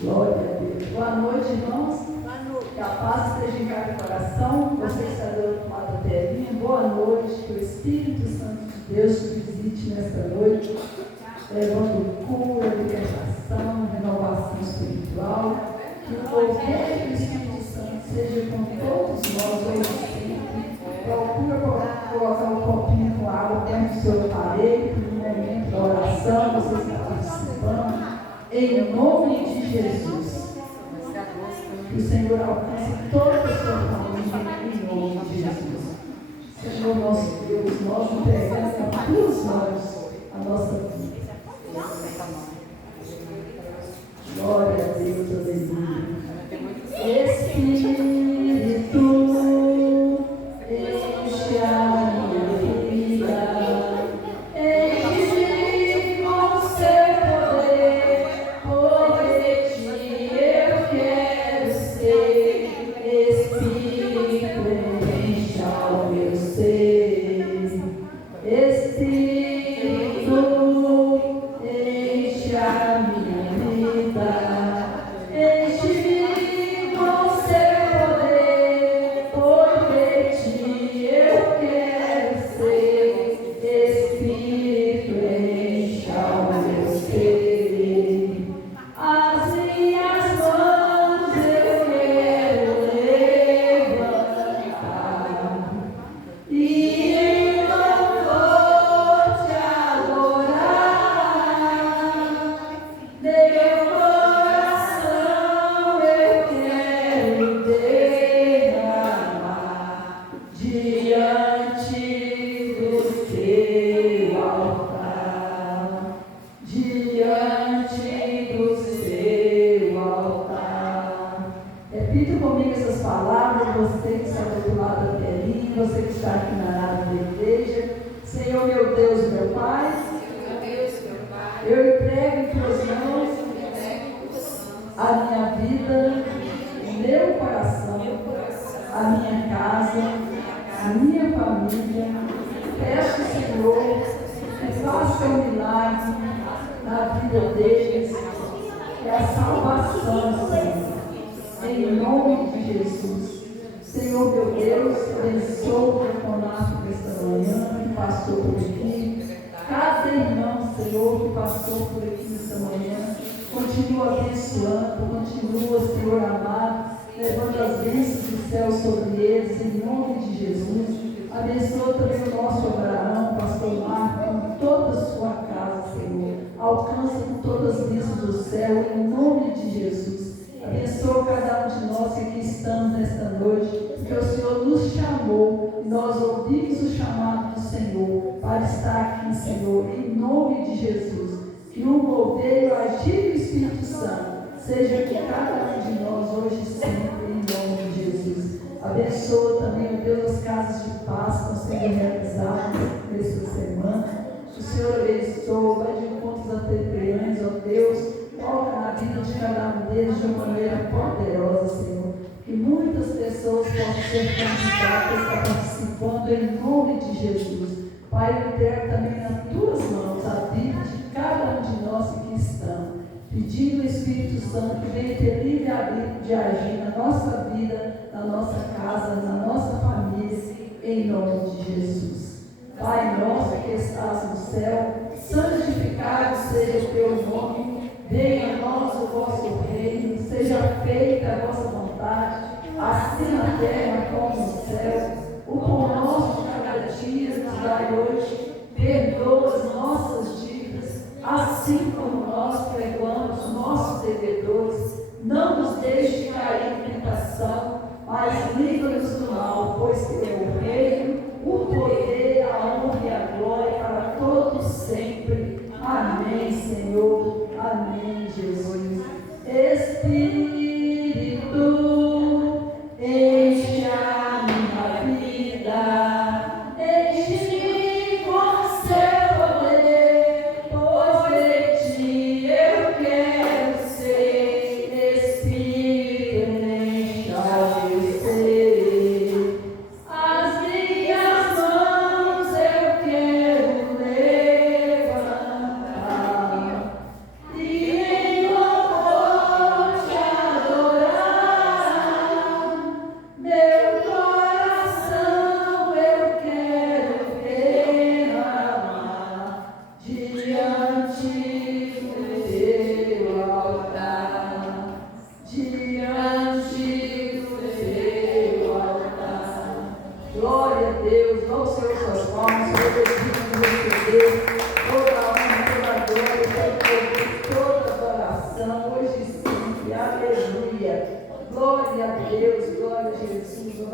Glória a Deus. Boa noite, irmãos. Boa noite. Que a paz esteja em cada coração. Você que está do outro lado da telinha. Boa noite. Que o Espírito Santo de Deus te visite nesta noite, levando cura, libertação, renovação espiritual. Que o poder do Espírito Santo seja com todos nós hoje sempre. Procura colocar um copinho com água dentro do seu aparelho, no momento da oração, você está participando. Em nome de Jesus, que o Senhor alcance toda a sua família, em nome de Jesus. Senhor nosso Deus, nós entregamos a tuas mãos a nossa vida. Glória a Deus, aleluia. Espírito, enche a minha vida.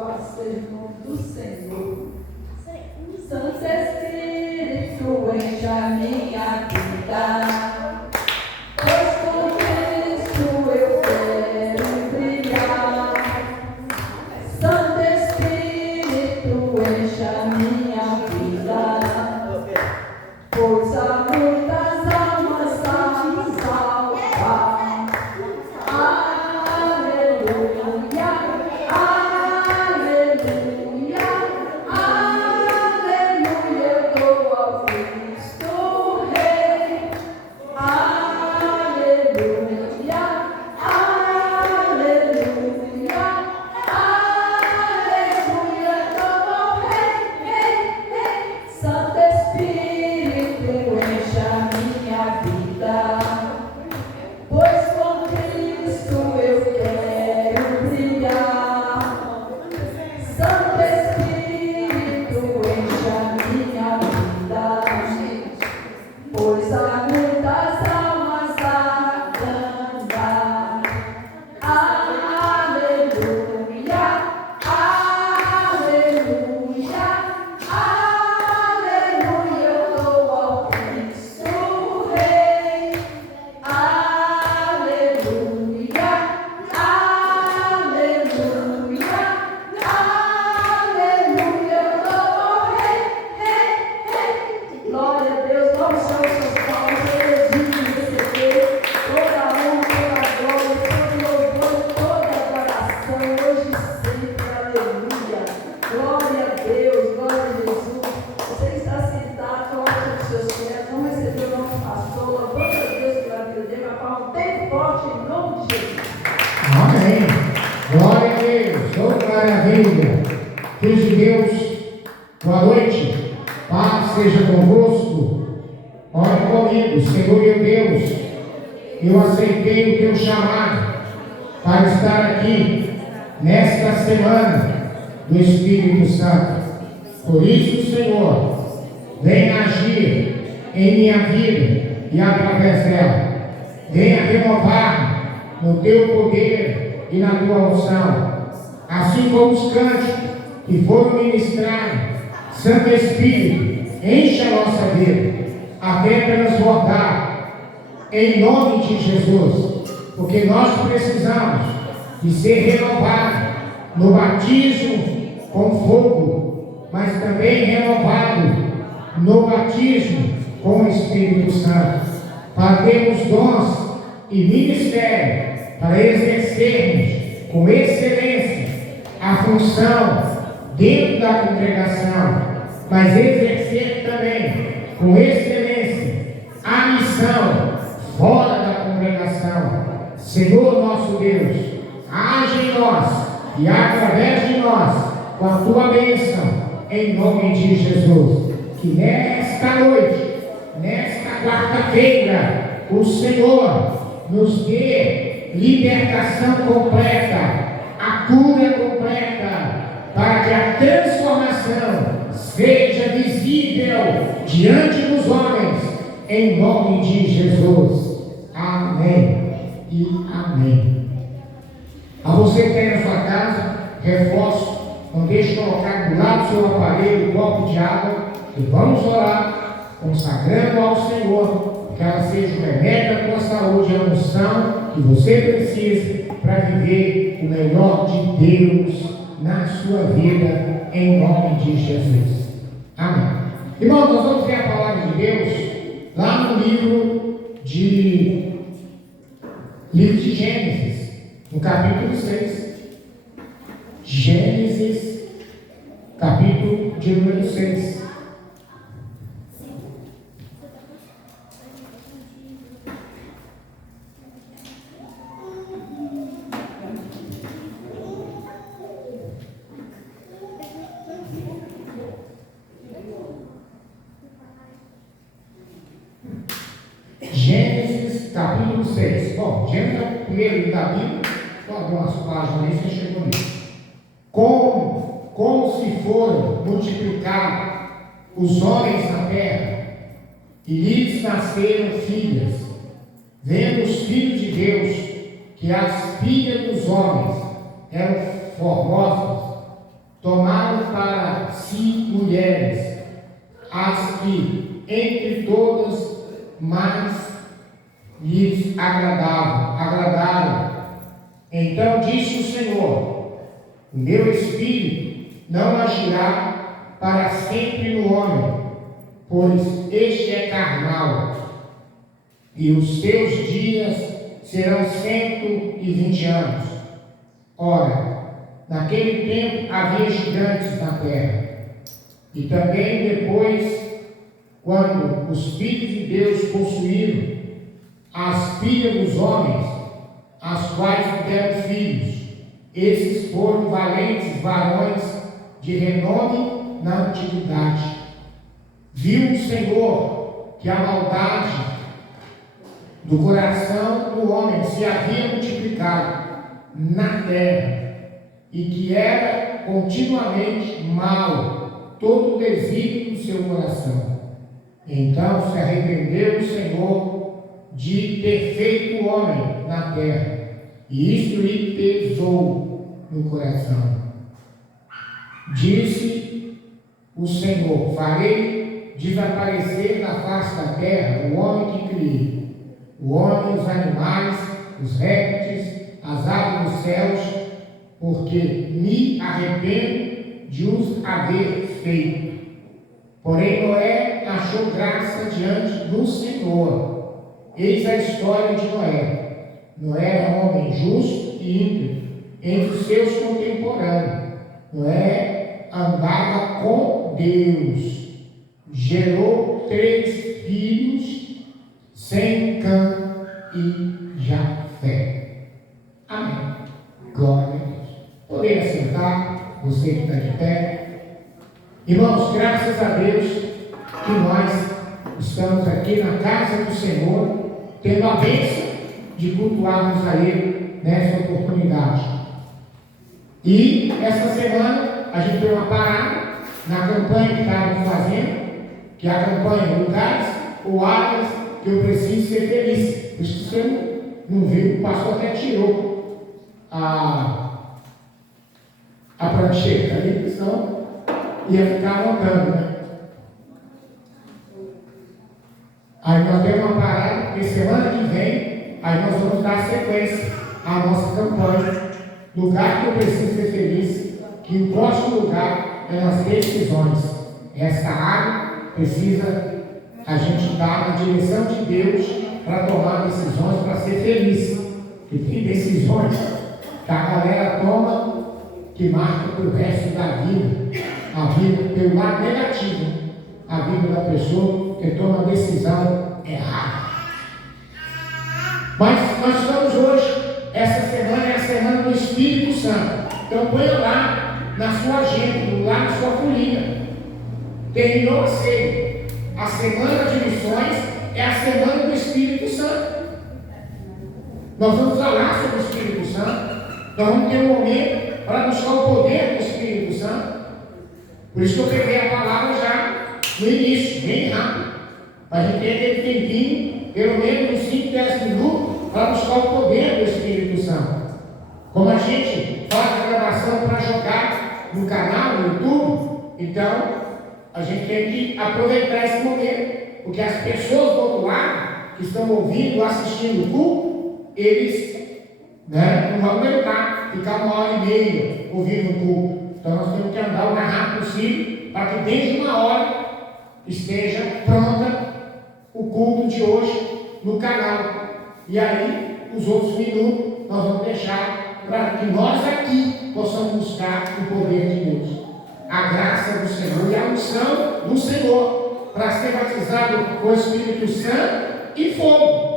Louvado seja o nome do Senhor. Santo Espírito, enche a minha vida, pois com Cristo eu quero brilhar. Santo Espírito, enche a minha vida, pois há muitas almas a salvar. Aleluia, aleluia, aleluia, eu dou ao Cristo Rei. Aleluia, aleluia, aleluia, eu dou ao Rei. Santo Espírito, enche a minha vida, pois com Cristo eu quero brilhar. Santo Espírito, enche a minha vida, pois há muitas almas a cantar. Aleluia, aleluia, aleluia, eu dou ao Cristo Rei. Aleluia, aleluia, aleluia, eu dou ao Rei. Glória a Deus, vamos chamar os seus palmas, Ele é digno de receber toda a honra, toda a glória, todo louvor, toda adoração, hoje e sempre, aleluia. Glória a Deus, glória a Jesus. Você está sentado, coloque os seus pés, vamos receber o nosso pastor, louvando a Deus pela vida dele, uma palma bem forte em nome de Jesus. Amém. Glória a Deus. Oh, maravilha. Filhos de Deus, boa noite. Paz seja convosco. Ore comigo, Senhor meu Deus. Eu aceitei o teu chamado para estar aqui nesta semana do Espírito Santo. Por isso, Senhor, venha agir em minha vida e através dela. Venha renovar no teu poder e na tua unção. Assim como os cânticos que foram ministrados, Santo Espírito, enche a nossa vida até transbordar em nome de Jesus, porque nós precisamos de ser renovados no batismo com fogo, mas também renovado no batismo com o Espírito Santo, para termos dons e ministério, para exercermos com excelência a função dentro da congregação, mas exercer também com excelência a missão fora da congregação. Senhor nosso Deus, age em nós e através de nós com a tua bênção, em nome de Jesus. Que nesta noite, nesta quarta-feira, o Senhor nos dê libertação completa, a cura completa, para que a transformação seja visível diante dos homens, em nome de Jesus. Amém e amém. A você que tem na sua casa, reforço, não deixe de colocar do lado do seu aparelho um copo de água e vamos orar, consagrando ao Senhor, que ela seja o remédio da tua saúde e a unção que você precisa para viver o melhor de Deus na sua vida, em nome de Jesus. Amém. Irmãos, nós vamos ver a palavra de Deus lá no livro de Gênesis, no capítulo 6. Gênesis, capítulo de número 6. Gênesis capítulo 6. Bom, Gênesis é o primeiro livro da Bíblia. Só algumas páginas aí, você chegou nisso. Como se foram multiplicados os homens na terra, e lhes nasceram filhas, vendo os filhos de Deus que as filhas dos homens eram formosas, tomaram para si mulheres, as que entre todas mais lhes agradaram. Então disse o Senhor: o meu espírito não agirá para sempre no homem, pois este é carnal, e os seus dias serão 120 anos. Ora, naquele tempo havia gigantes na terra, e também depois, quando os filhos de Deus possuíram as filhas dos homens, as quais deram filhos, esses foram valentes varões de renome na antiguidade. Viu o Senhor que a maldade do coração do homem se havia multiplicado na terra, e que era continuamente mau todo o desígnio do seu coração. Então se arrependeu o Senhor de ter feito o homem na terra, e isso lhe pesou no coração. Disse o Senhor: farei desaparecer da face da terra o homem que criei, o homem, os animais, os répteis, as aves dos céus, porque me arrependo de os haver feito. Porém Noé achou graça diante do Senhor. Eis a história de Noé. Noé era homem justo e íntegro entre os seus contemporâneos. Noé andava com Deus. Gerou 3 filhos, Sem, Cã e Jafé. Amém. Glória a Deus. Poderia sentar, você que está de pé. Irmãos, graças a Deus que nós estamos aqui na casa do Senhor, tendo a bênção de cultuarmos a Ele nessa oportunidade. E essa semana a gente deu uma parada na campanha que estávamos fazendo, que é a campanha Lugares ou Áreas que eu preciso ser feliz. Por isso que você não viu, o pastor até tirou a prancheta ali, senão ia ficar anotando, né? Aí nós demos uma parada, porque semana que vem, aí nós vamos dar sequência à nossa campanha, Lugar que eu preciso ser feliz, que o próximo lugar é nas decisões. Essa área precisa a gente dar na direção de Deus para tomar decisões, para ser feliz. Porque tem decisões que a galera toma que marca para o resto da vida, a vida pelo lado negativo, a vida da pessoa que toma a decisão errada. Mas nós estamos hoje, essa semana é a semana do Espírito Santo. Então ponha lá na sua agenda, lá na sua folhinha. Terminou a ceia. A semana de missões é a semana do Espírito Santo. Nós vamos falar sobre o Espírito Santo. Nós vamos ter um momento para buscar o poder do Espírito Santo. Por isso que eu peguei a palavra já no início, bem rápido. Para a gente ter aquele tempinho, pelo menos uns 5, 10 minutos, para buscar o poder do Espírito Santo. Como a gente faz a gravação para jogar no canal, no YouTube, então a gente tem que aproveitar esse momento, porque as pessoas do outro lado, que estão ouvindo, assistindo o culto, eles não vão aguentar, ficar 1h30 ouvindo o culto. Então nós temos que andar o mais rápido possível, para que dentro de 1 hora esteja pronta o culto de hoje no canal. E aí, os outros minutos, nós vamos deixar para que nós aqui possamos buscar o poder de Deus, a graça do Senhor e a unção do Senhor, para ser batizado com o Espírito Santo e fogo.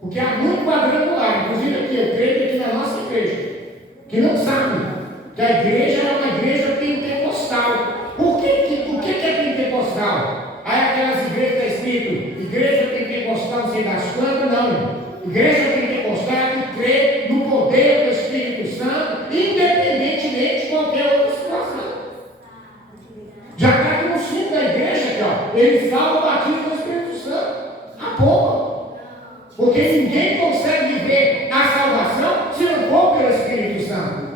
Porque há muito quadrangular, inclusive aqui, eu creio aqui na nossa igreja, que não sabe que a igreja é uma igreja pentecostal. Por que é pentecostal? Aí aquelas igrejas está escrito, igreja pentecostal, não sei das quantas, não. Igreja pentecostal é que crê no poder do Espírito Santo, independentemente de qualquer outra situação. Já está aqui no sino da igreja, aqui, ó, eles falam o batismo do Espírito Santo. A pouco. Porque ninguém consegue viver a salvação se não for pelo Espírito Santo.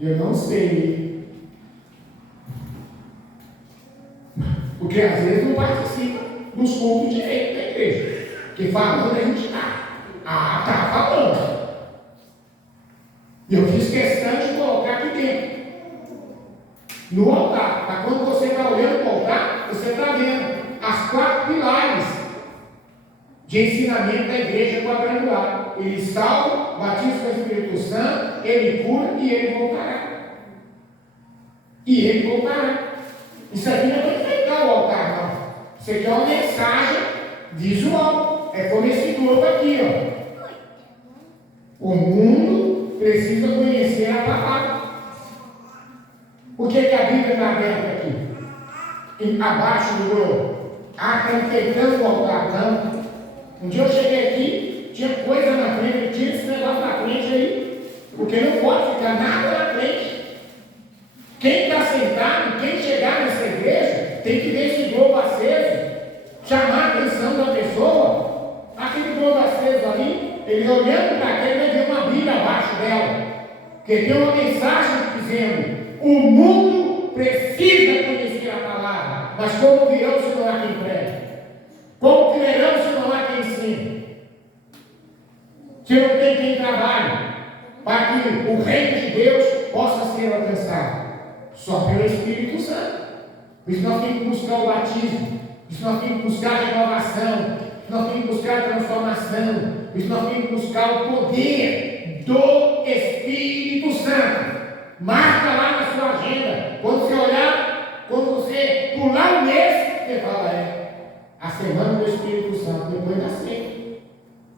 Eu não sei. Porque às vezes não participa dos cultos direito da igreja. Porque falando a gente está falando. E eu fiz questão de colocar aqui dentro. No altar. Para quando você está olhando para o altar, você está vendo as 4 pilares de ensinamento da igreja quadrangular. Ele salva, batiza com o Espírito Santo, ele cura e ele voltará. E ele voltará. Isso aqui não é para enfeitar o altar, não. Isso aqui é uma mensagem visual. É como esse globo aqui, ó. O mundo precisa conhecer a palavra. Por que a Bíblia está aberta aqui? Abaixo do globo. Está enfeitando o altar, não. Um dia eu cheguei aqui, tinha coisa na frente, tira esse negócio da frente aí, porque não pode ficar nada na frente. Quem está sentado, quem chegar nessa igreja, tem que ver esse globo aceso, chamar a atenção da pessoa. Aquele globo aceso ali, ele olhando para cá, ele vai ver uma Bíblia abaixo dela, que tem uma mensagem dizendo: o mundo precisa conhecer a palavra, mas como virão se não há quem pregue? Como crerão se não há quem ensine? Se não tem quem trabalhe para que o reino de Deus possa ser alcançado? Só pelo Espírito Santo. Por isso nós temos que buscar o batismo, por isso nós temos que buscar a renovação, por isso nós temos que buscar a transformação, por isso nós temos que buscar o poder do Espírito Santo. Marca lá na sua agenda. Quando você olhar, quando você pular o mês, você fala: a semana do Espírito Santo, depois da ceia.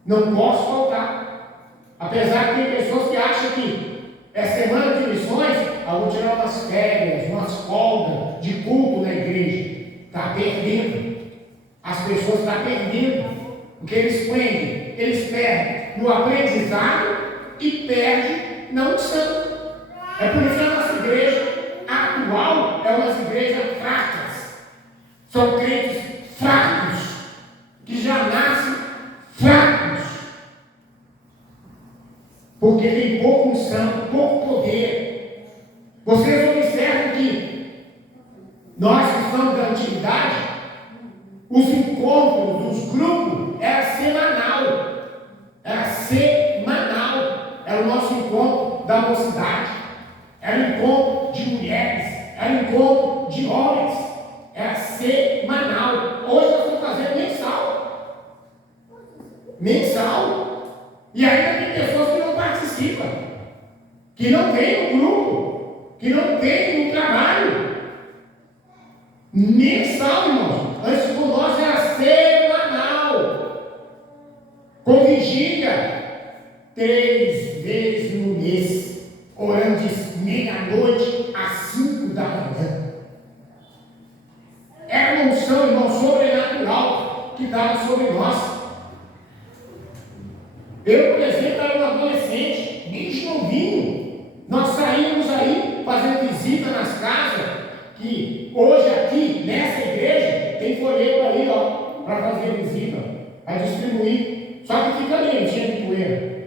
Não posso faltar. Apesar que tem pessoas que acham que é semana de missões, vão tirar umas férias, umas folgas de culto na igreja. Está perdendo. As pessoas estão perdendo. Porque eles perdem no aprendizado e perdem na unção. É por isso que a nossa igreja atual é uma igreja fracas. São crentes fracos, que já nascem fracos, porque tem pouca unção, pouco poder. Vocês observam que nós que estamos da antiguidade, os encontros dos grupos era semanal, era o nosso encontro da mocidade, era o encontro de mulheres, era o encontro de homens, era semanal. Hoje nós estamos fazendo mensal. E ainda tem pessoas que não participam, que não tem no grupo, que não tem no trabalho. Mensal, irmãos. Antes por nós era semanal. Com vigília 3 vezes no mês, orando de meia-noite às 5 da manhã. Era uma unção, irmão, sobrenatural que estava sobre nós. Eu, por exemplo, era um adolescente, bicho novinho. Nós saímos aí fazendo visita nas casas, que hoje aqui, nessa igreja, tem folheto ali, ó, para fazer visita, para distribuir. Só que fica ali, enchendo de poeira.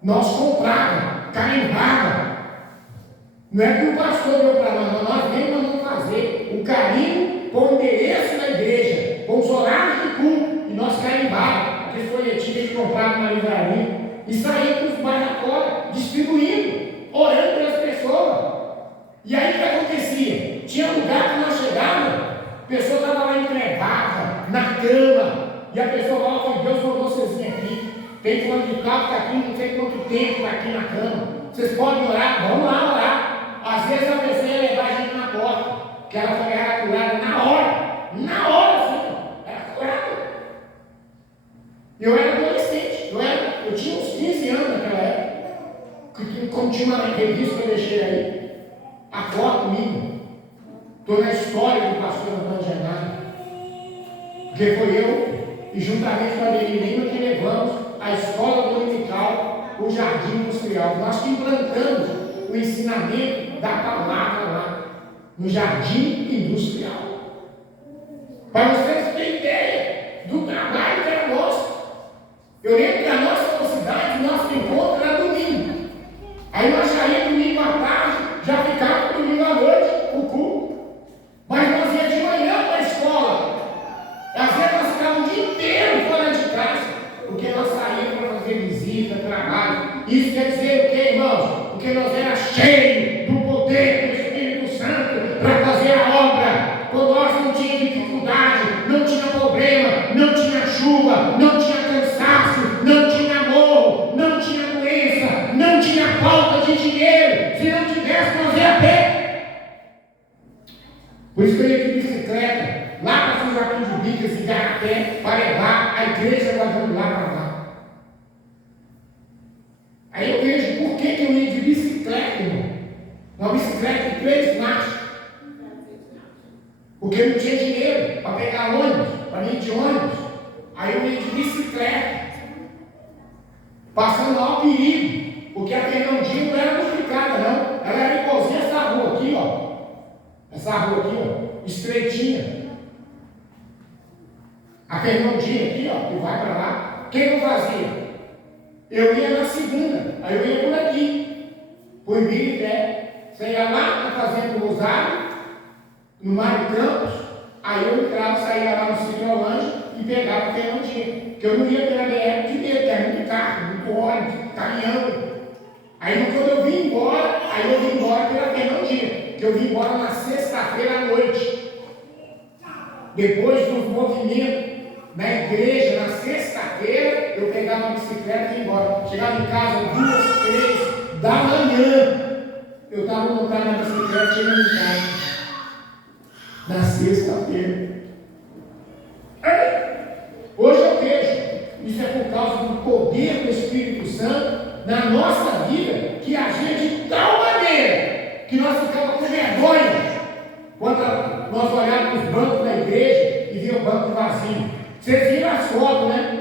Nós comprávamos, carimbava. Não é que o pastor deu para nós mesmos vamos fazer o carimbo com o endereço da igreja, com os horários de culto, e nós carimbávamos. Aquele folhetinho que a gente comprava na livraria, e saía para os bairros fora, distribuindo, orando pelas pessoas. E aí o que acontecia? Tinha lugar que nós chegávamos, a pessoa estava lá entregada, na cama, e a pessoa falava: Deus mandou vocês virem aqui, tem fulano de tal que está aqui, não sei quanto tempo está aqui na cama, vocês podem orar? Vamos lá orar. Às vezes a pessoa ia levar a gente na porta, que ela era curada na hora, assim, era curada. Eu era adolescente, eu tinha uns 15 anos naquela época, como tinha uma revista que eu deixei aí, a foto comigo, estou na história do pastor Antônio Genaro, porque foi eu e juntamente com a Adeline Lima que levamos a escola dominical, o Jardim Industrial. Nós que implantamos o ensinamento da palavra lá, no Jardim Industrial. Para vocês terem ideia do trabalho que era nosso. Eu lembro que a nossa mocidade, o nosso encontro era domingo. Aí nós saímos domingo à tarde, se não tivesse, nós ia a pé. Por isso que eu ia de bicicleta, lá para São Joaquim de Bicas, e a pé, para levar a igreja guardando lá para lá. Aí eu vejo por que eu ia de bicicleta, irmão. Uma bicicleta de 3 marchas. Porque eu não tinha dinheiro para pegar ônibus, para ir de ônibus. Aí eu ia de bicicleta, passando maior perigo, porque a Fernandinha não era duplicada, não. Ela era igualzinha essa rua aqui, ó. Essa rua aqui, ó, estreitinha. A Fernandinha aqui, ó, que vai para lá. O que eu fazia? Eu ia na segunda, aí eu ia por aqui, por Ibirité. Você ia lá na Fazenda do Rosário, no Mário Campos, aí eu entrava, saía lá no Sítio Holândia e pegava a Fernandinha. Porque eu não ia pela BR de medo, era muito carro, muito ônibus, caminhão. Aí quando eu vim embora, pela Fernandinha, que eu vim embora na sexta-feira à noite. Depois dos movimentos na igreja, na sexta-feira, eu pegava a bicicleta e ia embora. Chegava em casa 2, 3 da manhã. Eu estava montado na bicicleta chegando em casa. Na sexta-feira. Hoje eu vejo, isso é por causa do poder do Espírito Santo na nossa vida, que agia de tal maneira que nós ficávamos com vergonha quando nós olhávamos os bancos da igreja e víamos o banco vazio. Vocês viram as fotos, né?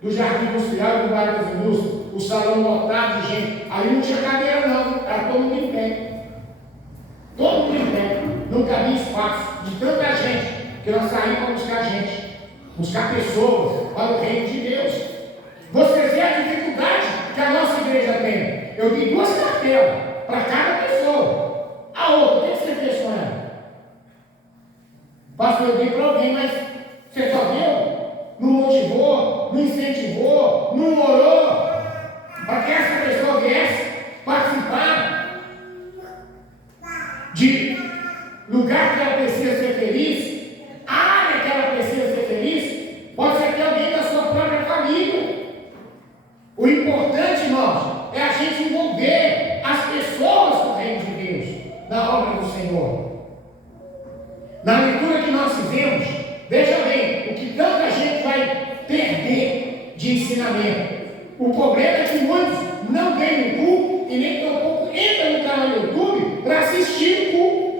Do Jardim Industrial e do Bairro das Indústrias, o salão lotado de gente. Aí não tinha cadeira, não, era todo mundo em pé. Todo mundo em pé. Não cabia espaço de tanta gente que nós saímos para buscar gente, buscar pessoas para o reino de Deus. Vocês veem a dificuldade que a nossa igreja tem. Eu dei 2 cartelas para cada pessoa. A outra, o que você fez com ela? Pastor, eu dei para alguém, mas você só deu? Não motivou, não incentivou, não orou para que essa pessoa viesse participar de lugar que ela precisa ser feliz, a área que ela precisa ser feliz, pode ser até alguém da sua própria família. O importante, irmãos, é a gente envolver as pessoas no reino de Deus, na obra do Senhor. Na leitura que nós fizemos, veja bem, o que tanta gente vai perder de ensinamento. O problema é que muitos não vêm no culto e nem tampouco entram no canal do YouTube para assistir o culto.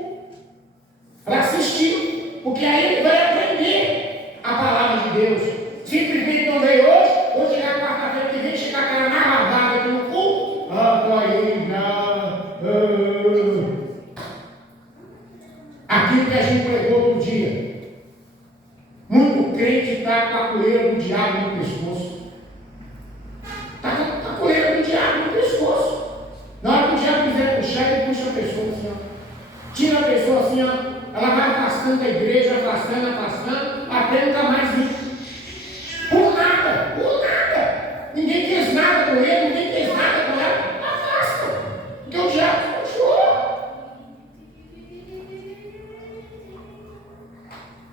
Para assistir, porque aí ele vai aprender a palavra de Deus. Simplesmente não veio hoje, vou chegar quarta-feira que vem, chegar a cara mais lavada aqui no culto. Aquilo que a gente pregou outro dia. Muito crente está com a coleira do diabo no pescoço. Está com a coleira do diabo no pescoço. Na hora que o diabo quiser puxar, ele puxa a pessoa assim, ó. Tira a pessoa assim, ó. Ela vai afastando da igreja, afastando, até nunca mais vir. Por nada. Ninguém fez nada com ele, ninguém fez nada com ela. Afasta. Porque o diabo puxou.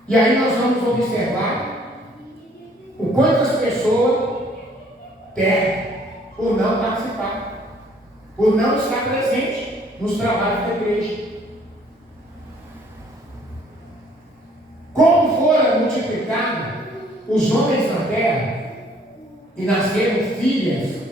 E aí nós vamos observar o quanto as pessoas perdem por não participar, por não estar presente nos trabalhos da igreja. Como foram multiplicados os homens na terra e nasceram filhas,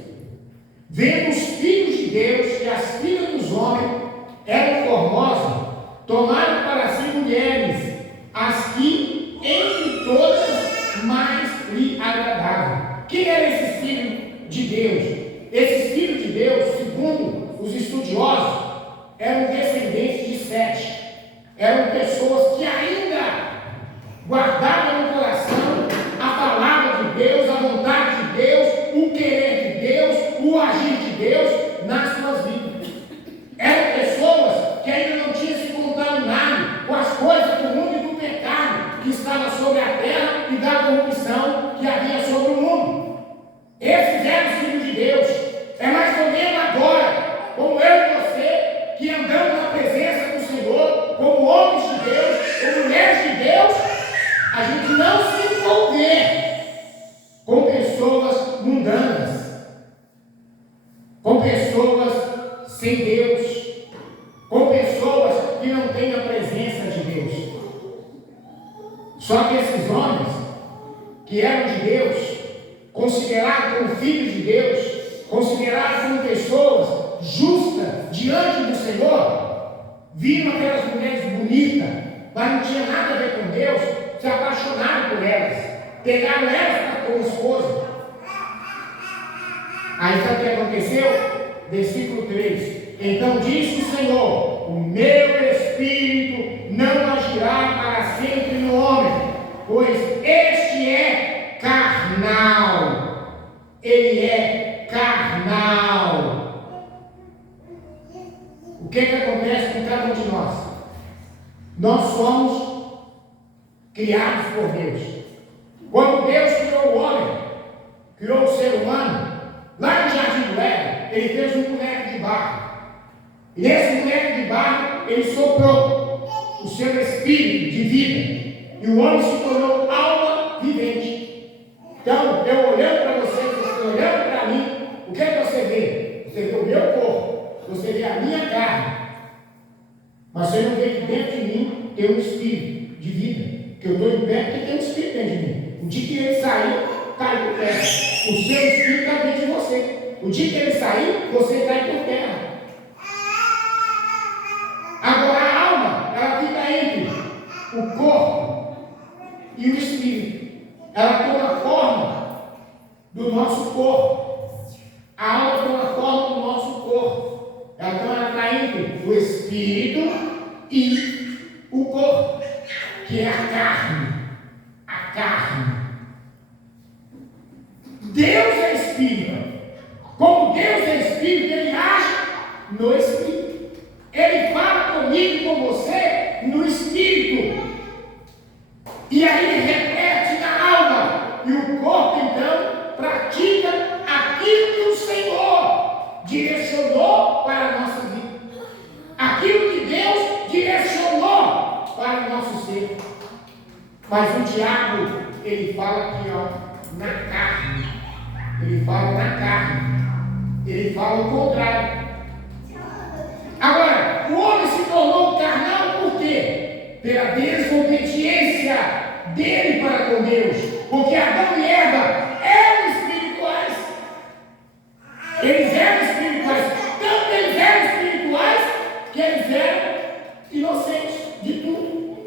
vendo os filhos de Deus e as filhas dos homens eram formosas, tomaram para si mulheres, as que entre todas mais lhe agradavam. Quem eram esses filhos de Deus? Esses filhos de Deus, segundo os estudiosos, eram descendentes de Sete. Eram pessoas que ainda guardavam no coração a palavra de Deus, a vontade de Deus, o querer de Deus, o agir de Deus nas suas vidas. Eram pessoas que ainda não tinham se contaminado com as coisas do mundo e do pecado que estava sobre a terra e da corrupção que havia sobre o mundo. Esses eram os filhos de Deus. É mais ou menos agora, como eu e você, que andamos na presença do Senhor, como homens de Deus, como mulheres de Deus, a gente não se envolver com pessoas mundanas, com pessoas sem Deus, não tem a presença de Deus. Só que esses homens, que eram de Deus, considerados como filhos de Deus, considerados como pessoas justas diante do Senhor, viram aquelas mulheres bonitas, mas não tinha nada a ver com Deus, se apaixonaram por elas, pegaram elas como esposa. Aí sabe o que aconteceu? Versículo 3: então disse o Senhor: o meu Espírito não agirá para sempre no homem, pois este é carnal. Ele é carnal. O que acontece com cada um de nós? Nós somos criados por Deus. Quando Deus criou o homem, criou o ser humano, lá no Jardim do Éden, Ele fez um boneco de barro. E nesse boneco de barro, Ele soprou o seu espírito de vida. E o homem se tornou alma vivente. Então, eu olhando para vocês, você olhando para mim, o que é que você vê? Você vê o meu corpo, você vê a minha carne. Mas você não vê que dentro de mim tem um espírito de vida. Que eu estou em pé porque tem um espírito dentro de mim. O dia que ele saiu, caiu por terra. O seu espírito está dentro de você. O dia que ele sair, você cai por terra. Agora a alma, ela fica entre o corpo e o espírito. Ela tem uma forma do nosso corpo. A alma tem uma forma do nosso corpo. Então ela está entre o espírito e o corpo, que é a carne. A carne. Deus é espírito. Como Deus é espírito, Ele age no espírito. Ele fala comigo e com você no espírito. E aí Ele repete na alma. E o corpo, então, pratica aquilo que o Senhor direcionou para a nossa vida. Aquilo que Deus direcionou para o nosso ser. Mas o diabo, ele fala aqui, ó, na carne. Ele fala na carne. Ele fala o contrário. Agora, o homem se tornou carnal por quê? Pela desobediência dele para com Deus. Porque Adão e Eva eram espirituais. Eles eram espirituais. Tanto eles eram espirituais que eles eram inocentes de tudo.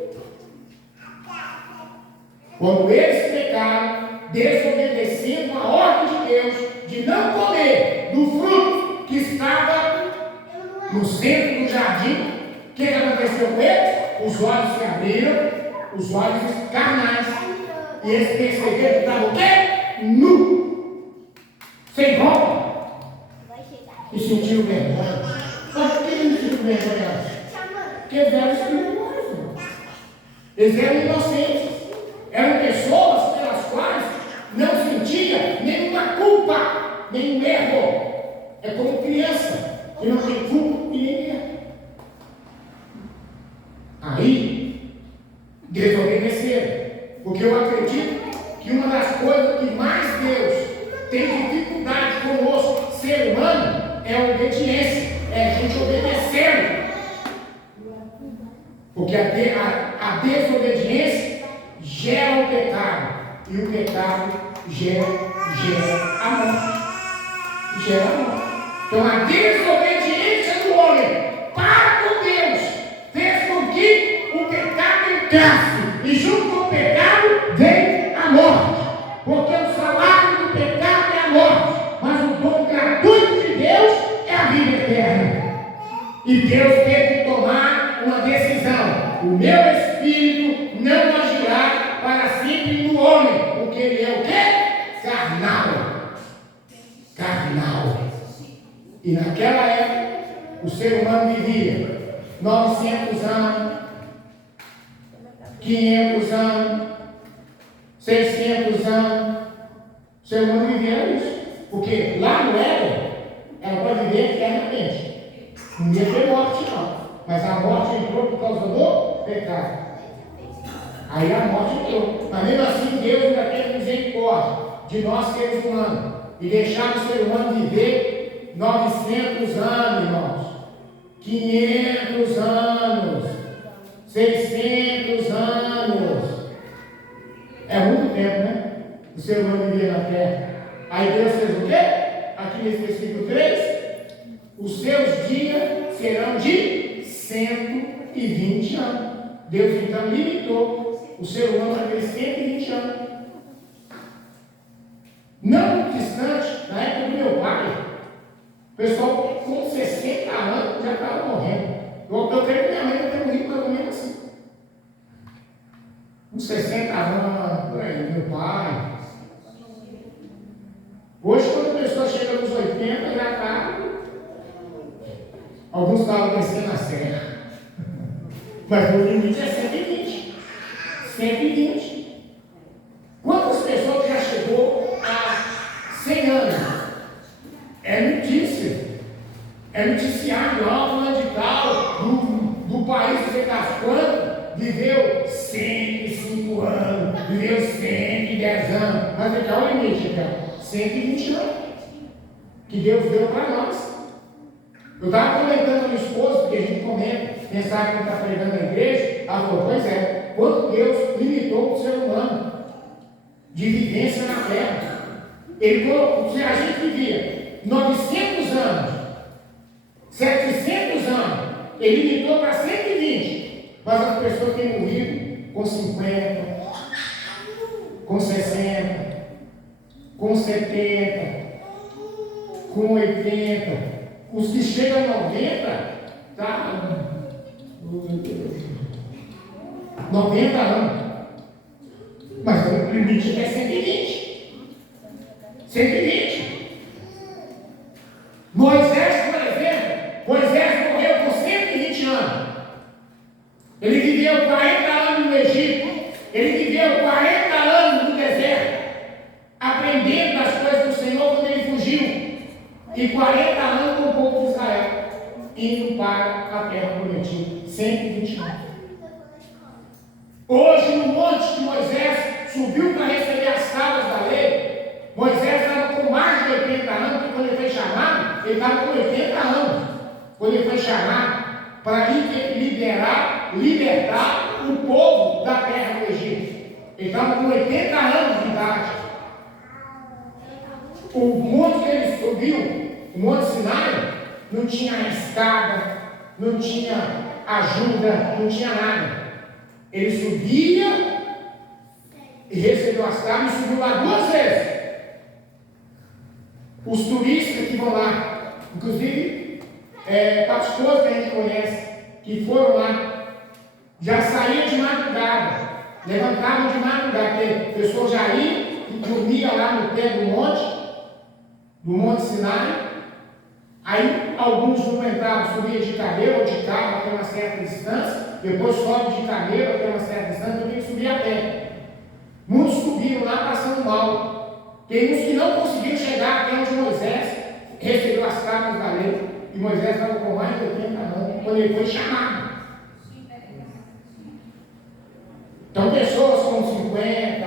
Quando eles pecaram, desobedecendo a ordem de Deus de não comer do fruto que estava no centro do jardim, o que aconteceu com eles? Os olhos se abriram, os olhos carnais, e eles perceberam que estavam o quê? Nu, sem roupa, e sentiram vergonha. Mas por que eles sentiram vergonha? Porque eles eram espirituais, eles eram inocentes, eram pessoas pelas quais não sentia nenhuma culpa, nenhum erro. É como criança, que não tem culpa e nem erro. Aí, desobedeceram. Porque eu acredito que uma das coisas que mais Deus tem dificuldade conosco, ser humano, é a obediência. É a gente obedecendo. Porque a desobediência gera o pecado. E o pecado gera a morte. Gera a morte. Então a desobediência do homem para com Deus fez com que o pecado entrasse. E junto com o pecado veio a morte. Porque o salário do pecado é a morte. Mas o dom gratuito de Deus é a vida eterna. E Deus teve que tomar uma decisão. O meu espírito não agirá para sempre no homem. Porque ele é o quê? Carnal. Carnal. E naquela época, o ser humano vivia 900 anos, 500 anos, 600 anos. O ser humano vivia isso. Porque lá no Éden, ela pode viver eternamente. Não ia ter morte, não. Mas a morte entrou por causa do pecado. Aí a morte entrou. Mas mesmo assim, Deus ainda teve misericórdia de nós, seres humanos. E deixar o ser humano viver 900 anos, irmãos. 500 anos. serão de 120 anos. Deus então limitou o ser humano a aqueles 120 anos. Não muito distante, na época do meu pai, o pessoal com 60 anos já estava morrendo. Eu creio que minha mãe não tem morrido mais ou menos assim. Uns 60 anos, por aí, meu pai. Hoje, quando a pessoa chega nos 80, já está. Alguns estavam descendo a serra. Mas o limite é 120. 120. Quantas pessoas já chegou a 100 anos? É notícia. É noticiário, fulano de tal, do país que você está falando, viveu 105 anos, viveu 110 anos. Mas aqui é o limite, então. 120 anos. Que Deus deu para nós. Eu estava comentando com a minha esposa, porque a gente comenta, pensava que está pregando na igreja. Ela falou, pois é, quando Deus limitou o ser humano de vivência na terra, Ele colocou, se a gente vivia 900 anos, 700 anos, Ele limitou para 120, mas as pessoas têm morrido com 50, com 60, com 70, com 80. Os que chegam a 90, tá? 90 anos. Mas o limite é 120. 120. Moisés, por exemplo, Moisés morreu com 120 anos. Ele viveu 40 anos no Egito. Ele viveu 40 anos no deserto, aprendendo das coisas do Senhor quando ele fugiu. E 40 anos com o povo de Israel, indo para a terra prometida. 120 anos. Hoje, no monte que Moisés subiu para receber as tábuas da lei, Moisés estava com mais de 80 anos, porque quando ele foi chamado, ele estava com 80 anos. Quando ele foi chamado para libertar o povo da terra do Egito. Ele estava com 80 anos de idade. O monte que ele subiu, o Monte Sinai, não tinha escada, não tinha ajuda, não tinha nada. Ele subia e recebeu as tábuas e subiu lá 2 vezes. Os turistas que vão lá, inclusive pastores que a gente conhece, que foram lá, já saíam de madrugada, levantavam de madrugada, porque pessoas já iam e dormiam lá no pé do Monte Sinai. Aí alguns não entravam, subiam de camelo ou de carro até uma certa distância, depois sobe de camelo até uma certa distância, eu tenho que subir a pé. Muitos subiram lá passando mal. Tem uns que não conseguiram chegar até onde Moisés recebeu as tábuas da lei, e Moisés estava com mais de 80 anos, quando ele foi chamado. Então pessoas com 50,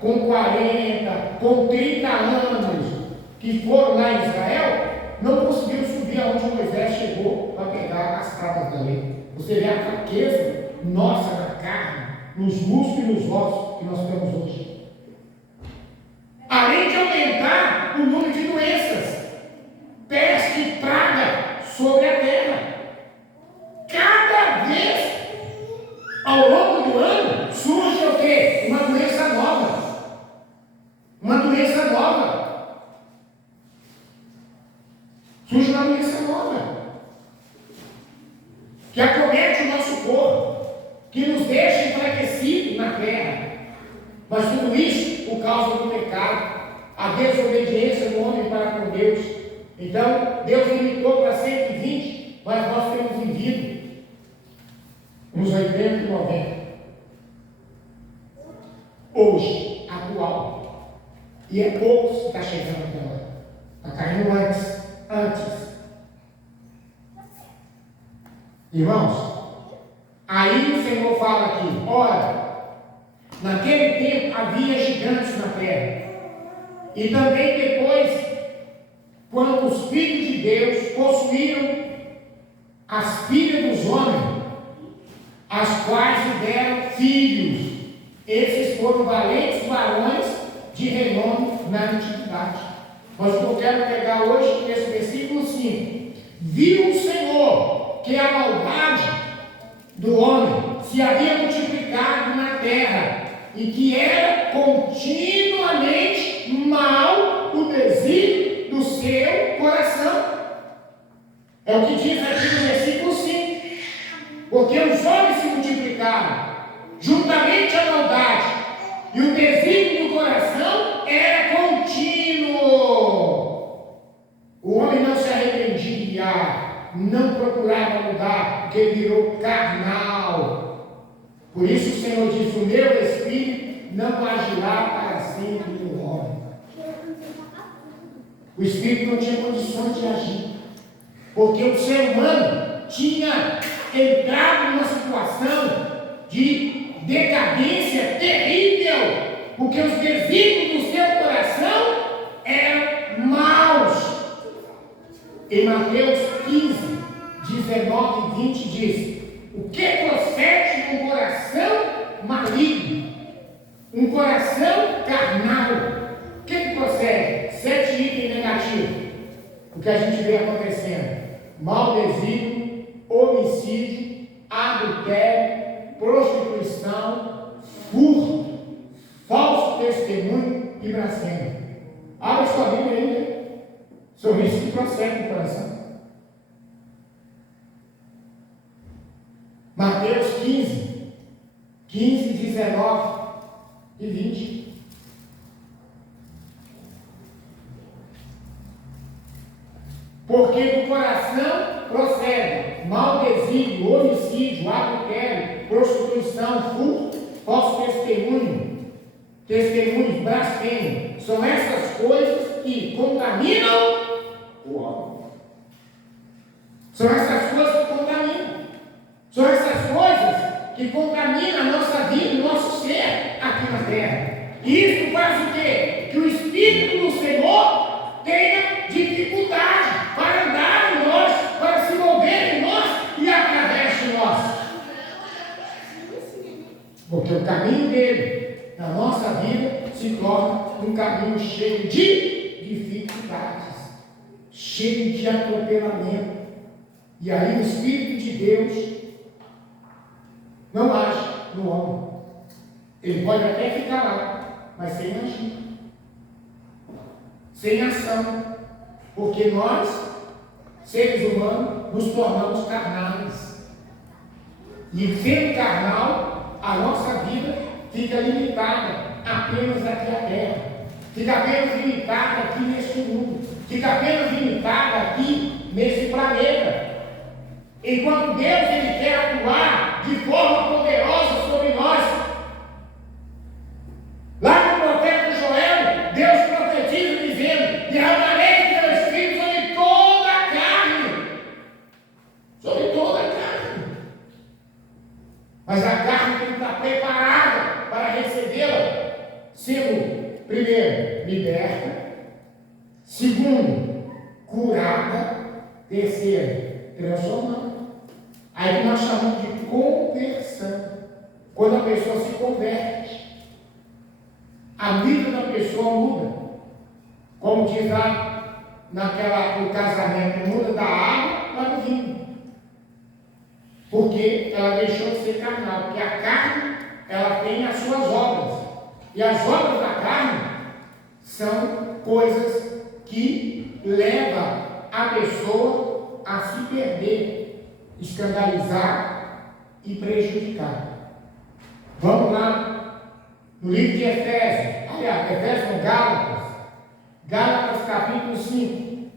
com 40, com 30 anos, que foram lá em Israel, não conseguiram subir aonde Moisés chegou para pegar as tábuas da lei. Você vê a fraqueza nossa na carne, nos músculos e nos ossos que nós temos hoje. Além de aumentar o número de doenças, peste e praga sobre a terra. Cada vez, ao longo do ano, surge o quê? Uma doença nova. Uma doença nova. Surge uma doença nova, que acomete o nosso corpo, que nos deixa enfraquecidos na terra. Mas tudo isso por causa do pecado, a desobediência do homem para com Deus. Então, Deus limitou para 120, mas nós temos vivido uns 80 e 90. Hoje, atual. E é poucos que está chegando até lá. Está caindo antes. Irmãos, aí o Senhor fala aqui, ora, naquele tempo havia gigantes na terra, e também depois, quando os filhos de Deus possuíram as filhas dos homens, as quais lhe deram filhos, esses foram valentes varões de renome na antiguidade. Mas o que eu quero pegar hoje nesse versículo 5, viu o Senhor que a maldade do homem se havia multiplicado na terra e que era continuamente mal o desígnio do seu coração. É o que diz aqui no versículo 5. Porque os homens se multiplicaram, juntamente a maldade, e o desígnio do coração era contínuo. O homem não se arrependia, não procurava mudar, porque virou carnal. Por isso o Senhor diz: o meu espírito não agirá para sempre no homem. O espírito não tinha condições de agir, porque o ser humano tinha entrado numa situação de decadência terrível, porque os desígnios do seu coração eram maus. Em Mateus 15, 19 e 20 diz: o que procede de um coração maligno, um coração carnal? O que procede? 7 itens negativos. O que a gente vê acontecendo: mau desígnio, homicídio, adultério, prostituição, furto, falso testemunho e blasfêmia. Abra sua Bíblia aí. São isso que procede do coração. Mateus 15, 19 e 20. Porque do coração procede mau desígnio, homicídio, adultério, prostituição, furto, falso testemunho, blasfêmia. São essas coisas que contaminam o homem. São essas coisas que contaminam. São essas coisas que contaminam a nossa vida, o nosso ser aqui na terra. E isso faz o quê? Que o Espírito do Senhor tenha dificuldade para andar em nós, para se mover em nós e através de nós. Porque o caminho dele na nossa vida se torna um caminho cheio de dificuldades, cheio de atropelamento. E aí o Espírito de Deus não age no homem. Ele pode até ficar lá, mas sem agir, sem ação. Porque nós, seres humanos, nos tornamos carnais. E sendo carnal, a nossa vida fica limitada apenas aqui à terra. Fica apenas limitada aqui neste mundo. Fica apenas limitada aqui nesse planeta. Enquanto Deus ele quer atuar de forma poderosa sobre nós. Lá no profeta Joel, Deus profetiza dizendo: derramarei meu Espírito sobre toda a carne. Sobre toda a carne. Mas a carne tem que estar preparada para recebê-la, sendo, primeiro, liberta, segundo, curada, terceiro, transformada. Aí nós chamamos de conversão. Quando a pessoa se converte, a vida da pessoa muda. Como diz lá no casamento, muda da água para o vinho. Porque ela deixou de ser carnal. Porque a carne, ela tem as suas obras. E as obras da carne são coisas que levam a pessoa a se perder, escandalizar e prejudicar. Vamos lá no livro de Efésios, aliás, Efésios não, Gálatas capítulo 5,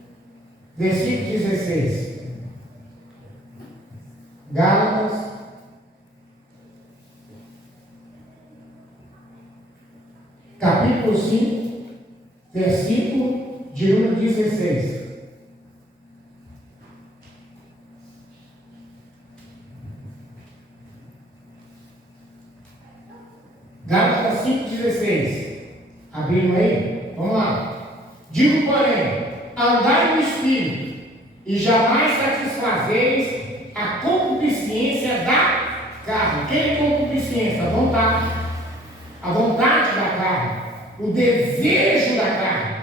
versículo 16. Gálatas capítulo 5, versículo de número 16. Gálatas 5,16. Abriram aí? Vamos lá. Digo, porém, andai no Espírito, e jamais satisfazeis a concupiscência da carne. Que é concupiscência? A vontade. A vontade da carne. O desejo da carne.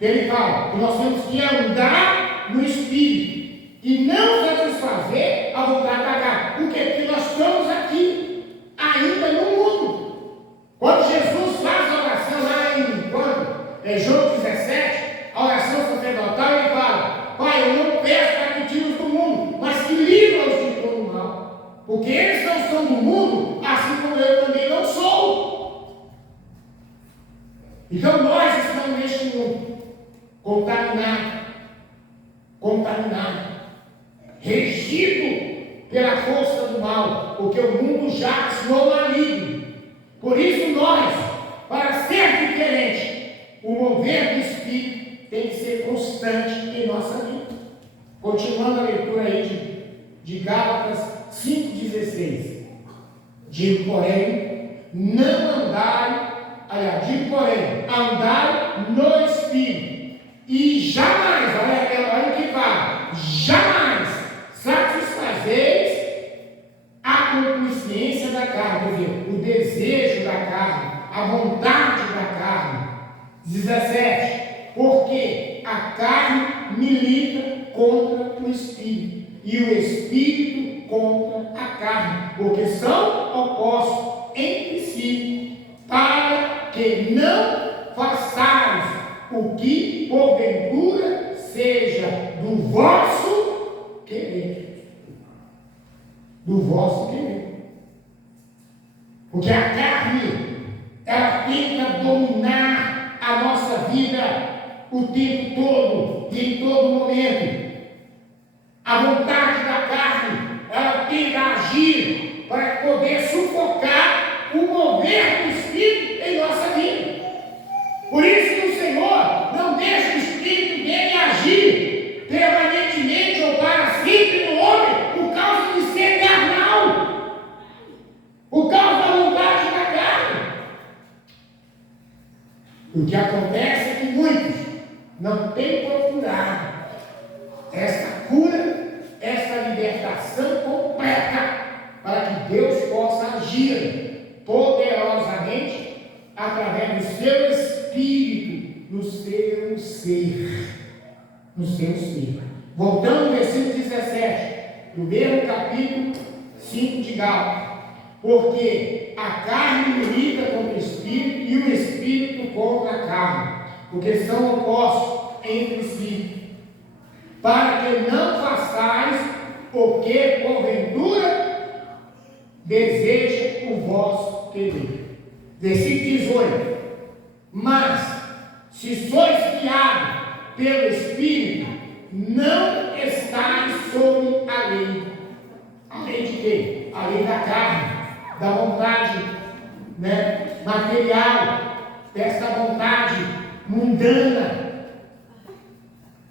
Ele fala que nós temos que andar no Espírito e não satisfazer Porque eles não são do mundo, assim como eu também não sou. Então nós estamos neste mundo contaminado, regido pela força do mal, porque o mundo jaz no maligno. Por isso nós, para ser diferente, o mover do Espírito tem que ser constante em nossa vida. Continuando a leitura aí de Gálatas 5,16. Digo, porém, andai no Espírito, e jamais, olha o que fala, jamais satisfazeis a concupiscência da carne, quer dizer, o desejo da carne, a vontade da carne. 17. Porque a carne milita contra o Espírito, e o Espírito contra a carne, porque são opostos entre si, para que não façais o que porventura seja do vosso querer. Do vosso querer. Porque a carne, ela tenta dominar a nossa vida o tempo todo e em todo momento. A vontade da carne, ela tenta agir para poder sufocar o mover do Espírito em nossa vida. Por isso que o Senhor não deixa o Espírito dele agir permanentemente ou para sempre no homem por causa de ser carnal, por causa da vontade da carne. O que acontece é que muitos não têm procurado essa cura, essa libertação completa, para que Deus possa agir poderosamente através do seu Espírito, no seu ser. No seu ser. Voltando ao versículo 17, do mesmo capítulo 5 de Gálatas. Porque a carne milita contra o Espírito e o Espírito contra a carne, porque são opostos entre si, para que não façais o que porventura deseja o vosso querer. Versículo 18. Mas se sois guiados pelo Espírito, não estáis sob a lei. A lei de quê? A lei da carne, da vontade, material, desta vontade mundana.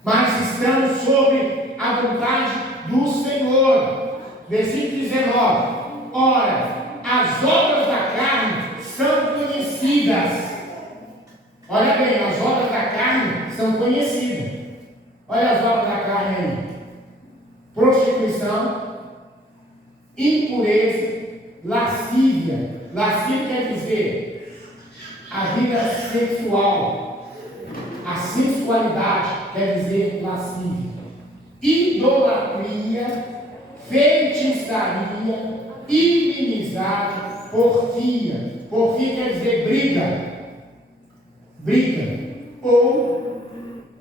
Mas estamos sobre a vontade do Senhor. Versículo 19. Ora, as obras da carne são conhecidas. Olha bem, as obras da carne são conhecidas. Olha as obras da carne aí: prostituição, impureza, lascívia. Lascívia quer dizer a vida sexual, a sensualidade, quer dizer lascívia. Idolatria, feitiçaria, inimizade, porfia. Porfia quer dizer briga, ou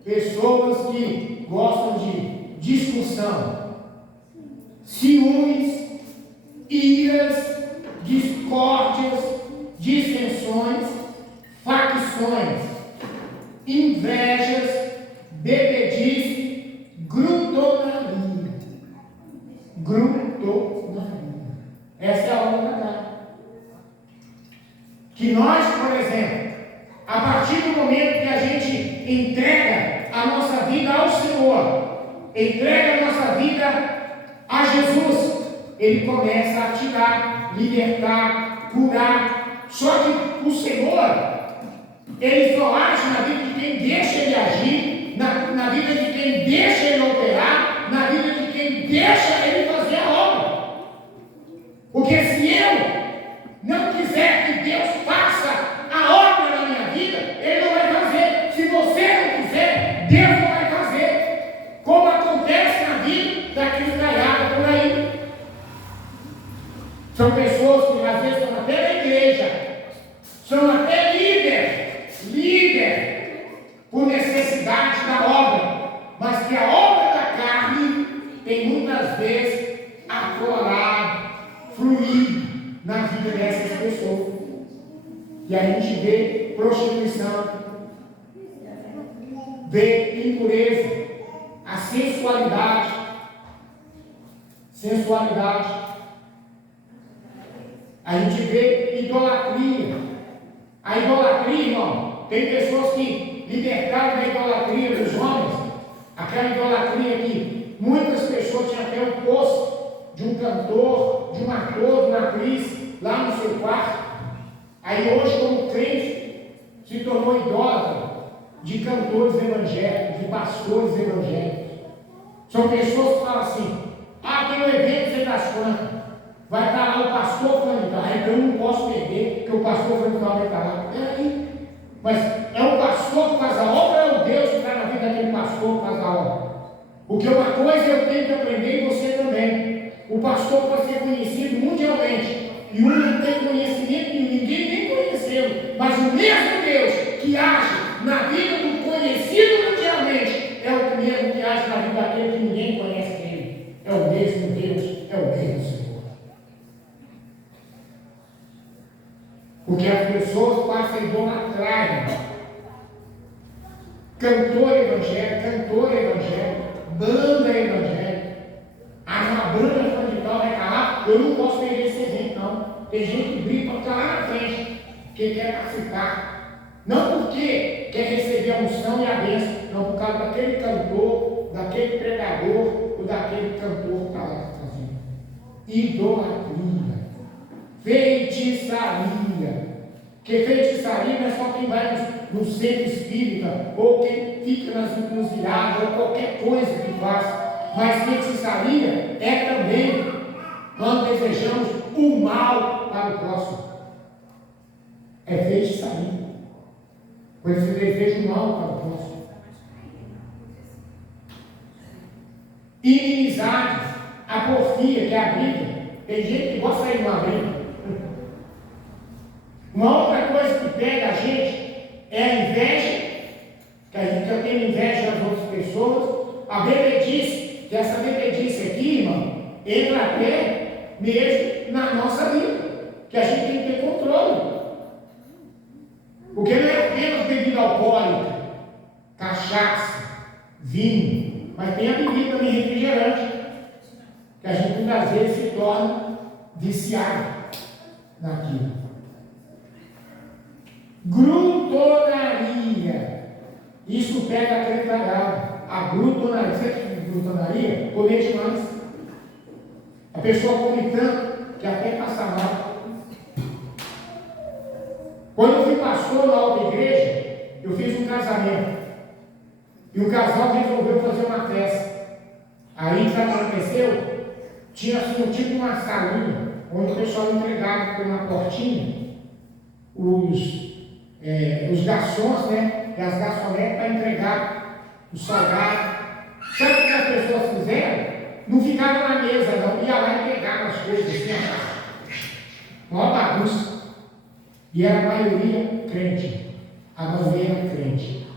pessoas que gostam de discussão, ciúmes, iras, discórdias, dissensões, facções, invejas, bebedice, glutonaria. Essa é a obra da carne. Que nós, por exemplo, a partir do momento que a gente entrega a nossa vida ao Senhor, entrega a nossa vida a Jesus, Ele começa a tirar, libertar, curar. Só que o Senhor, Ele só age na vida de quem deixa Ele agir, na vida de quem deixa Ele operar, na vida de quem deixa Ele fazer a obra. Porque se eu não quiser que Deus faça a obra na minha vida, Ele não vai fazer. Se você não quiser, Deus não vai fazer. Como acontece na vida daqueles caiados por aí. São pessoas que às vezes estão até na igreja, são até líder por necessidade da obra, mas que a obra da carne tem muitas vezes aflorado, vida dessas pessoas. E a gente vê prostituição, vê impureza, a sensualidade. A gente vê idolatria. A idolatria, irmão, tem pessoas que libertaram da idolatria dos homens, aquela idolatria que muitas pessoas tinham até um posto de um cantor, de um ator, de uma atriz, lá no seu quarto. Aí hoje, como crente, se tornou idólatra de cantores evangélicos, de pastores evangélicos. São pessoas que falam assim: tem um evento sem das quantas, vai estar lá o pastor falando, então eu não posso perder, porque o pastor falando vai estar lá. Peraí, mas é o pastor que faz a obra ou é o Deus que está na vida daquele pastor que faz a obra? Porque uma coisa eu tenho que aprender e você também. O pastor pode ser conhecido mundialmente, e um não tem conhecimento e ninguém nem conheceu, mas o mesmo Deus que age na vida do conhecido mundialmente é o mesmo que age na vida daquele que ninguém conhece ele. É o mesmo Deus, é o mesmo Senhor. Porque as pessoas passam a idolatrar cantor evangélico, banda evangélica. Uma banda foi de tal, vai calar, eu não posso perder esse evento, não. Tem gente que briga para ficar lá na frente, porque quer participar. Não porque quer receber a unção e a bênção, não por causa daquele cantor, daquele pregador, ou daquele cantor que está lá fazendo. Idolatria, feitiçaria. Porque feitiçaria não é só quem vai no centro espírita, ou quem fica nas encruzilhadas, ou qualquer coisa que faz. Mas feitiçaria é também quando desejamos o mal para o próximo. É feitiçaria. Quando você deseja o mal para o próximo. Inimizades, a porfia, que é a briga. Tem gente que gosta de sair de uma briga. Uma outra coisa que pega a gente é a inveja, que a gente tem inveja das outras pessoas. A bebedice, que essa bebedice aqui, irmão, entra até mesmo na nossa vida, que a gente tem que ter controle. Porque não é apenas bebida alcoólica, cachaça, vinho, mas tem a bebida também refrigerante, que a gente muitas vezes se torna viciado naquilo. Glutonaria, isso pega aquele trabalho. A glutonaria, você que glutonaria? Comer demais. A pessoa come tanto que até passa mal. Quando eu fui pastor na outra igreja, eu fiz um casamento. E o casal resolveu fazer uma festa. Aí, sabe o que aconteceu? Tinha assim, tipo uma salinha, onde o pessoal entregava por uma portinha os garçons, né? E as garçonetes para entregar o salgado. Sabe o que as pessoas fizeram? Não ficava na mesa, não. Ia lá e pegava as coisas assim, maior bagunça. E era a maioria crente. A maioria era crente.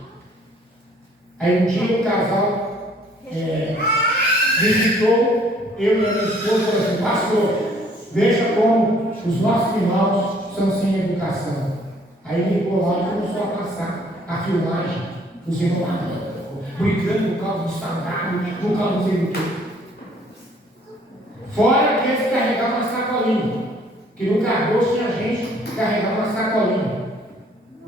Aí um dia o casal visitou eu e a minha esposa e falou assim: pastor, veja como os nossos irmãos são sem educação. Aí ele ligou lá e começou a passar a filmagem dos irmãos brigando por causa do salgado, por causa do sei do quê. Fora que eles carregavam uma sacolinha, que no Cardoso tinha gente que carregava uma sacolinha,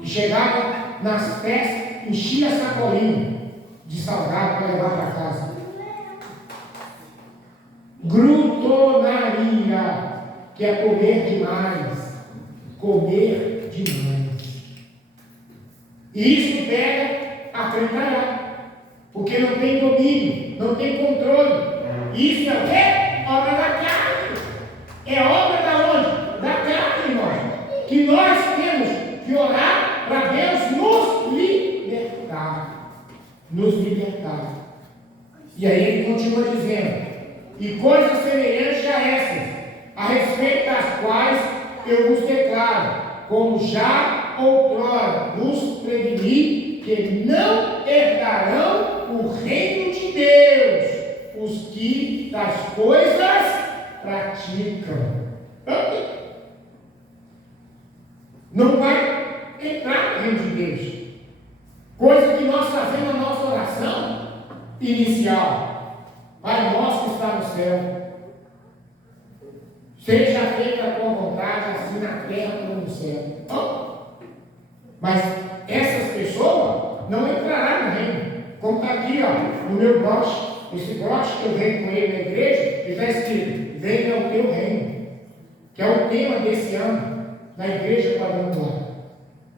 que chegava nas festas, enchia a sacolinha de salgado para levar para casa. Glutonaria, que é comer demais. Comer demais. E isso pega a trancalhar. Porque não tem domínio, não tem controle. Isso é o quê? Obra da carne. É obra da onde? Da carne, irmão. Que nós temos que orar para Deus nos libertar. Nos libertar. E aí ele continua dizendo: e coisas semelhantes a essas, a respeito das quais eu vos declaro, como já outrora vos preveni, que não herdarão o reino de Deus os que tais coisas praticam. não vai entrar no reino de Deus. Coisa que nós fazemos na nossa oração inicial. Pai nosso que está no céu, seja feita a tua vontade, assim na terra como no céu. Oh. Mas essas pessoas não entrarão no reino. Como está aqui, ó, no meu broche, esse broche que eu venho com ele na igreja, ele está escrito: venha ao teu reino, que é o tema desse ano, na igreja quadrangular.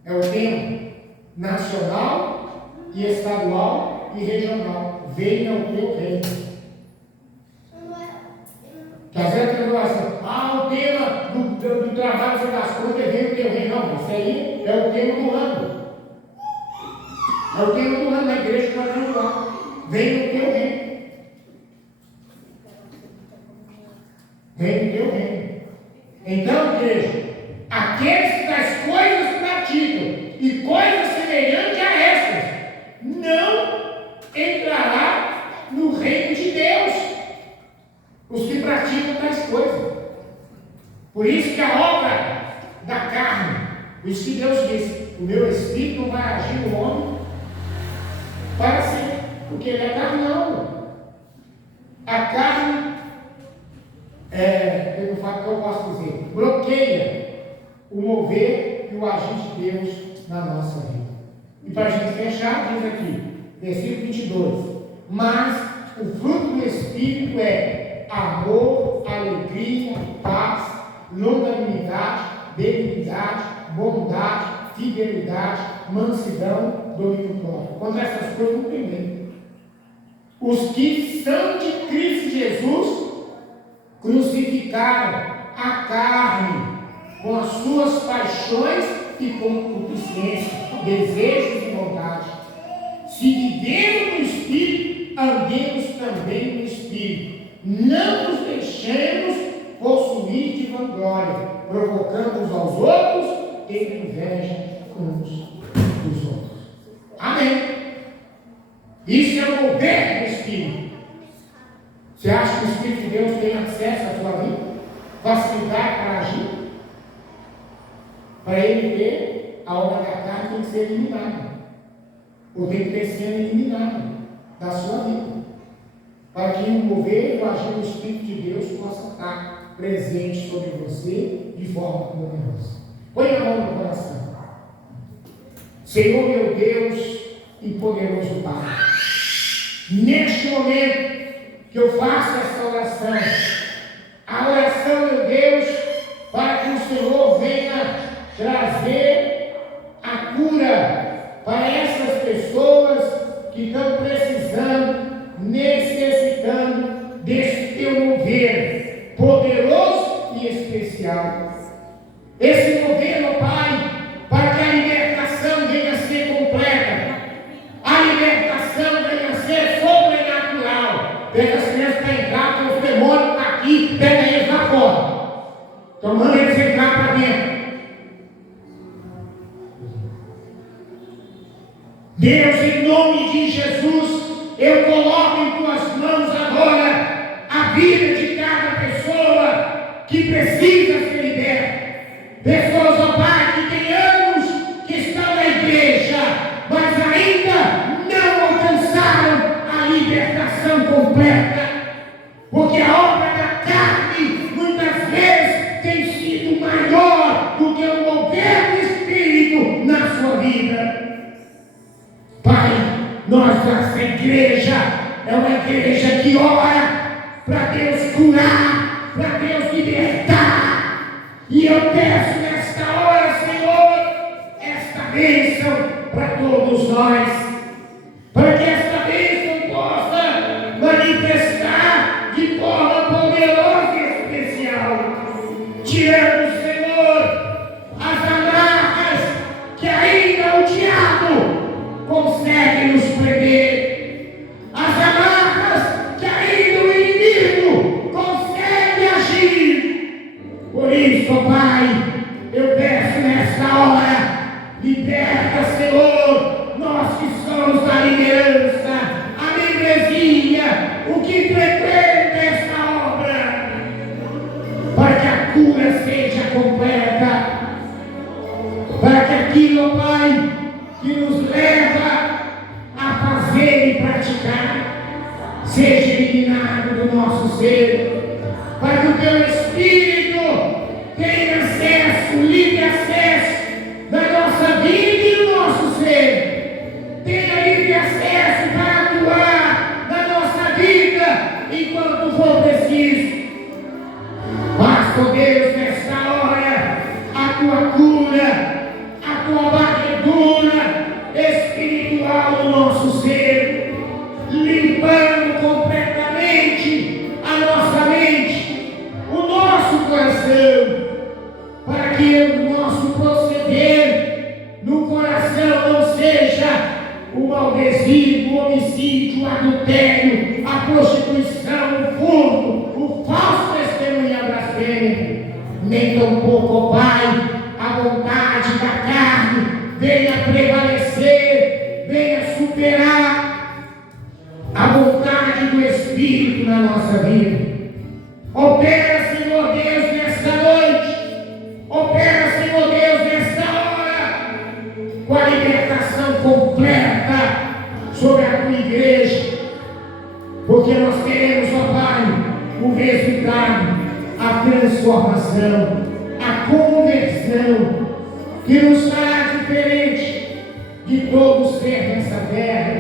É o tema nacional e estadual e regional. Venha ao teu reino. Que às vezes tem assim, o tema do trabalho das contas é venha ao teu reino. Não, isso aí é o tema do ano. É o tema do ano na igreja quadrangular. Venha ao teu reino. Venha ao teu reino. Então, igreja, aqueles que das coisas praticam e coisas semelhantes a essas, não entrará no reino de Deus. Os que praticam tais coisas. Por isso que a obra da carne, por isso que Deus diz: o meu espírito não vai agir no homem para sempre, porque ele é carnal. A carne, que eu posso dizer, bloqueia o mover e o agir de Deus na nossa vida. E para a gente fechar, diz aqui, versículo 22: mas o fruto do Espírito é amor, alegria, paz, longanimidade, benignidade, bondade, fidelidade, mansidão, domínio próprio. Contra essas coisas não tem lei. Os que são de Cristo Jesus crucificaram a carne com as suas paixões e concupiscências, desejos e vontade. Se vivemos no Espírito, andemos também no Espírito. Não nos deixemos possuir de vanglória, provocando uns aos outros e inveja uns dos outros. Amém. Isso é o mover do Espírito. Você acha que o Espírito de Deus tem acesso à sua vida? Facilidade para agir? Para ele ter, a obra da carne tem que ser eliminada. Ou tem que ter sido eliminada da sua vida. Para que o mover e o agir do Espírito de Deus possa estar presente sobre você de forma poderosa. Põe a mão no coração. Senhor meu Deus e poderoso Pai, neste momento que eu faço essa oração, a oração, meu Deus, para que o Senhor venha trazer a cura para essas pessoas que estão precisando, necessitando desse teu mover poderoso e especial. Esse mover, meu Pai, para que a libertação venha a ser completa, a libertação venha a ser sobrenatural. Pega as crianças para entrar, porque os demônios estão aqui, pega eles lá fora. Então manda eles entrar para dentro. Deus, em nome de Jesus, eu coloco em tuas mãos agora a vida de cada pessoa que precisa ser liberta. Pessoas, ó Pai, que tem anos que estão na igreja, mas ainda não alcançaram a libertação completa, porque a obra da carne muitas vezes tem sido maior do que o mover do Espírito na sua vida. Pai, nossa igreja é uma igreja que ora para Deus curar, para Deus libertar. E eu peço nesta hora, Senhor, esta bênção para todos nós, para que esta bênção possa manifestar de forma poderosa e especial, tirando, Senhor, as amarras que ainda o diabo consegue nos prender, as amarras que ainda o inimigo consegue agir. Por isso, Pai, eu peço nesta hora, liberta, Senhor, nós que somos da liderança, a membresia, o que frequenta esta obra, para que a cura seja completa. para que aquilo, ó Pai, que nos leva a fazer e praticar, seja eliminado do nosso ser, para que o Teu Espírito tenha acesso, livre acesso da nossa vida e do nosso ser, tenha livre acesso para atuar na nossa vida enquanto for preciso. Basta, ó Deus, nesta hora, a Tua cura, a Tua varredura espiritual do nosso ser, limpando completamente a nossa mente, o nosso coração, para que o nosso proceder no coração não seja o maldesídio, o homicídio, o adultério, a prostituição, o furto, o falso testemunho e a blasfêmia. Nem tampouco, ó Pai, a vontade da carne venha prevalecer, venha superar a vontade do Espírito na nossa vida. Opera, Senhor Deus, nesta noite. Opera, Senhor Deus, nesta hora, com a libertação completa sobre a Tua igreja, porque nós queremos, ó Pai, o resultado, a transformação, a conversão, que nos fará diferente de todo ser nessa terra,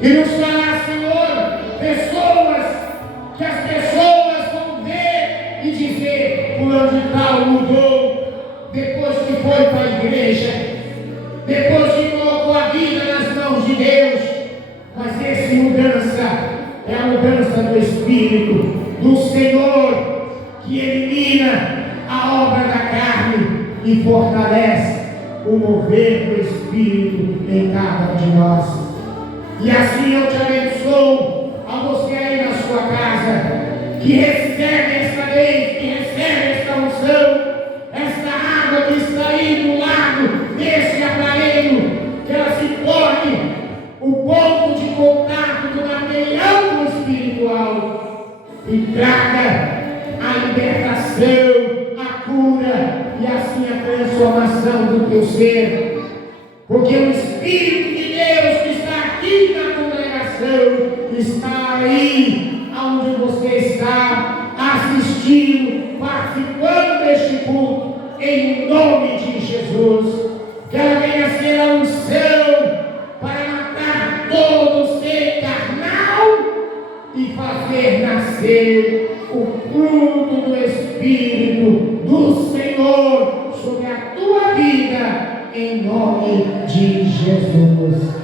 que nos fará, Senhor, pessoas, que as pessoas vão ver e dizer: fulano de tal mudou, depois que foi para a igreja, depois que colocou a vida nas mãos de Deus. Mas essa mudança é a mudança do Espírito, do Senhor, que elimina a obra da carne e fortalece o mover do Espírito em cada um de nós. E assim eu te abençoo, a você aí na sua casa, que recebe esta lei, que recebe esta unção, esta água que está aí do lado desse aparelho, que ela se torne o ponto de contato do material do espiritual e traga a libertação, a cura e assim a transformação do teu ser, porque o Espírito de Deus que está aqui na congregação está aí onde você está assistindo, participando deste culto, em nome de Jesus. Que ela venha a ser a unção para matar todo ser carnal e fazer nascer o fruto do Espírito do Senhor sobre a tua vida, em nome de Jesus.